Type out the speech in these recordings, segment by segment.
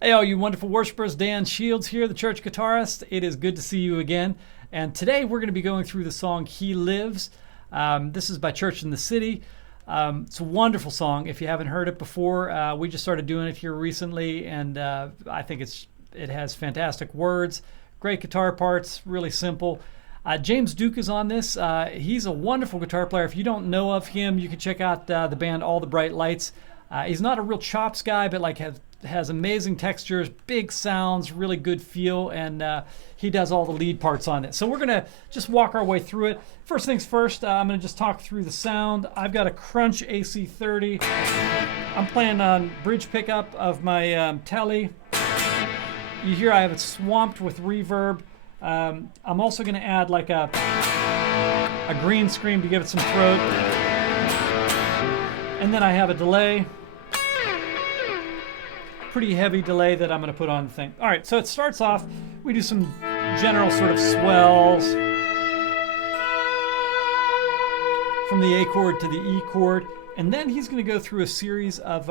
Hey, all you wonderful worshipers, Dan Shields here, the church guitarist. It is good to see you again. And today we're going to be going through the song He Lives. This is by Church in the City. It's a wonderful song. If you haven't heard it before, we just started doing it here recently, and I think it has fantastic words, great guitar parts, really simple. James Duke is on this. He's a wonderful guitar player. If you don't know of him, you can check out the band All the Bright Lights. He's not a real chops guy, but has amazing textures, big sounds, really good feel, and he does all the lead parts on it. So we're going to just walk our way through it. First things first, I'm going to just talk through the sound. I've got a Crunch AC30. I'm playing on bridge pickup of my Tele. You hear I have it swamped with reverb. I'm also going to add like a green screen to give it some throat. And then I have a delay. Pretty heavy delay that I'm going to put on the thing. All right, so it starts off, we do some general sort of swells from the A chord to the E chord, and then he's going to go through a series of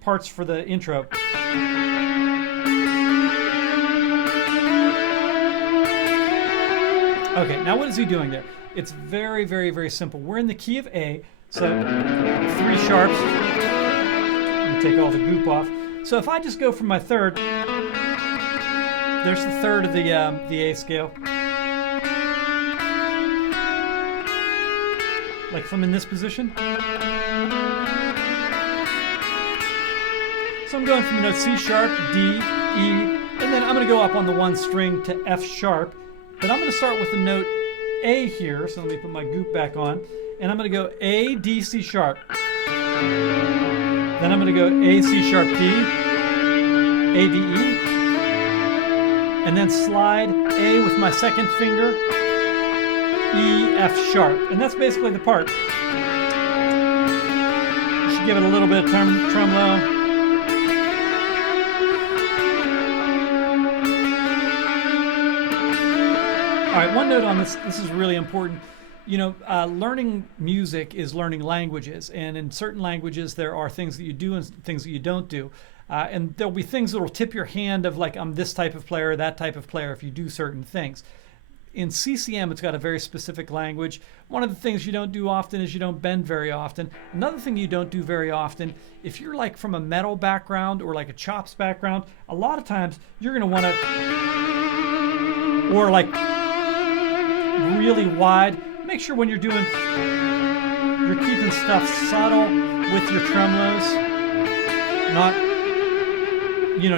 parts for the intro. Okay, now what is he doing there? It's very, very, very simple. We're in the key of A, so 3 sharps. Let me take all the goop off. So if I just go from my third, there's the third of the A scale. Like from in this position. So I'm going from the note C sharp, D, E, and then I'm going to go up on the 1 string to F sharp. But I'm going to start with the note A here, so let me put my goop back on. And I'm going to go A, D, C sharp. Then I'm going to go A, C sharp, D, A, D, E, and then slide A with my second finger, E, F sharp. And that's basically the part. You should give it a little bit of tremolo. All right, one note on this. This is really important. You know, learning music is learning languages, and in certain languages there are things that you do and things that you don't do. And there'll be things that will tip your hand of like, I'm this type of player, that type of player if you do certain things. In CCM, it's got a very specific language. One of the things you don't do often is you don't bend very often. Another thing you don't do very often, if you're like from a metal background or like a chops background, a lot of times you're going to want to, or like really wide. Make sure when you're doing, you're keeping stuff subtle with your tremolos,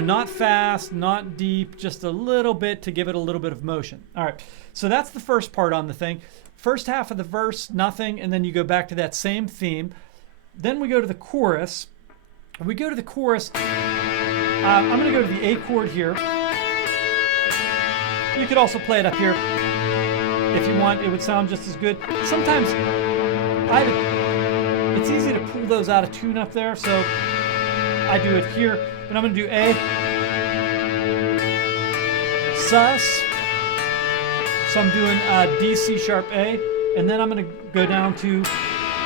not fast, not deep, just a little bit to give it a little bit of motion. All right, so that's the first part on the thing. First half of the verse, nothing, and then you go back to that same theme. Then we go to the chorus. When we go to the chorus, I'm going to go to the A chord here. You could also play it up here. If you want, it would sound just as good. Sometimes it's easy to pull those out of tune up there, so I do it here. But I'm going to do A, sus. So I'm doing D, C sharp, A, and then I'm going to go down to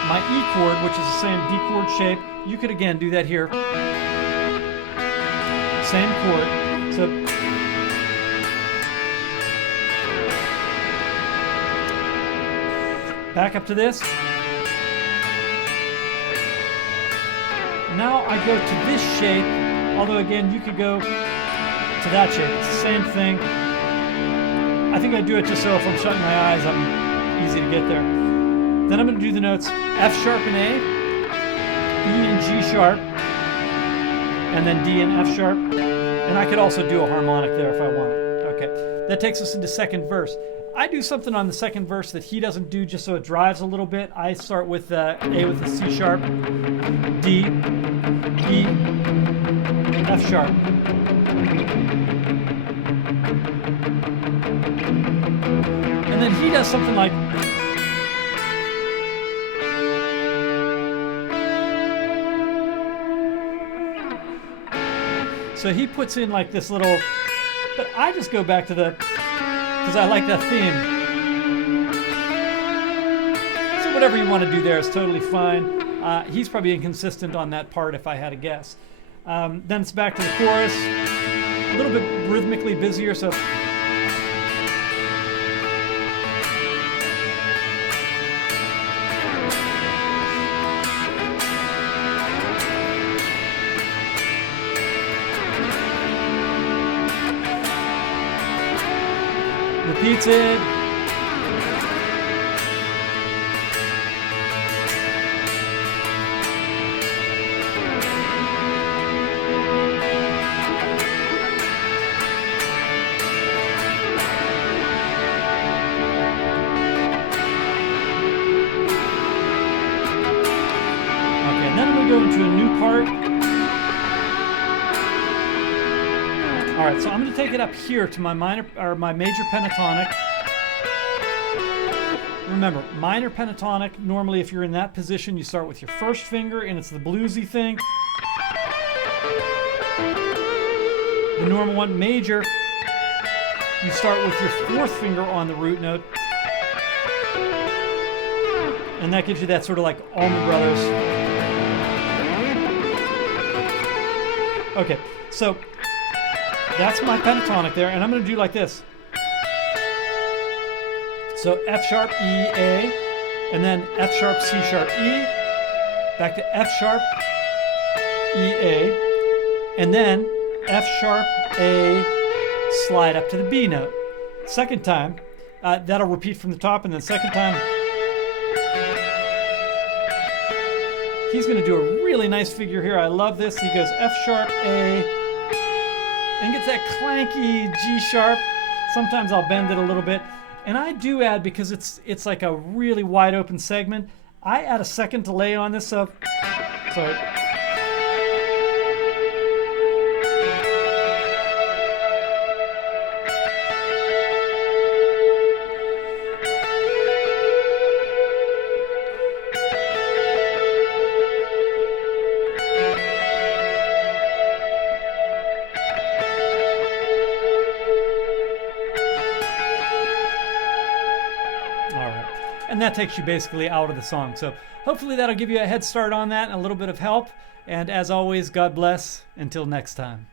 my E chord, which is the same D chord shape. You could again do that here. Same chord. So back up to this. Now I go to this shape, although again you could go to that shape. It's the same thing. I think I do it just so if I'm shutting my eyes, I'm easy to get there. Then I'm going to do the notes F sharp and A, E and G sharp, and then D and F sharp. And I could also do a harmonic there if I wanted. Okay, that takes us into second verse. I do something on the second verse that he doesn't do just so it drives a little bit. I start with A with the C sharp, D, E, F sharp. And then he does something like, so he puts in like this little, but I just go back to the, because I like that theme. So whatever you want to do there is totally fine. He's probably inconsistent on that part if I had to guess. Then it's back to the chorus, a little bit rhythmically busier, so repeats it. Okay, and then I'm going to go into a new part. All right, so I'm going to take it up here to my minor or my major pentatonic. Remember, minor pentatonic, normally if you're in that position, you start with your first finger and it's the bluesy thing. The normal one, major, you start with your fourth finger on the root note. And that gives you that sort of like Allman Brothers. Okay, so that's my pentatonic there, and I'm going to do like this. So F sharp, E, A, and then F sharp, C sharp, E, back to F sharp, E, A, and then F sharp, A, slide up to the B note. Second time, that'll repeat from the top, and then second time, he's going to do a really nice figure here. I love this. He goes F sharp, A, and gets that clanky G sharp. Sometimes I'll bend it a little bit. And I do add, because it's like a really wide open segment, I add a second delay on this. So and that takes you basically out of the song. So hopefully that'll give you a head start on that and a little bit of help. And as always, God bless. Until next time.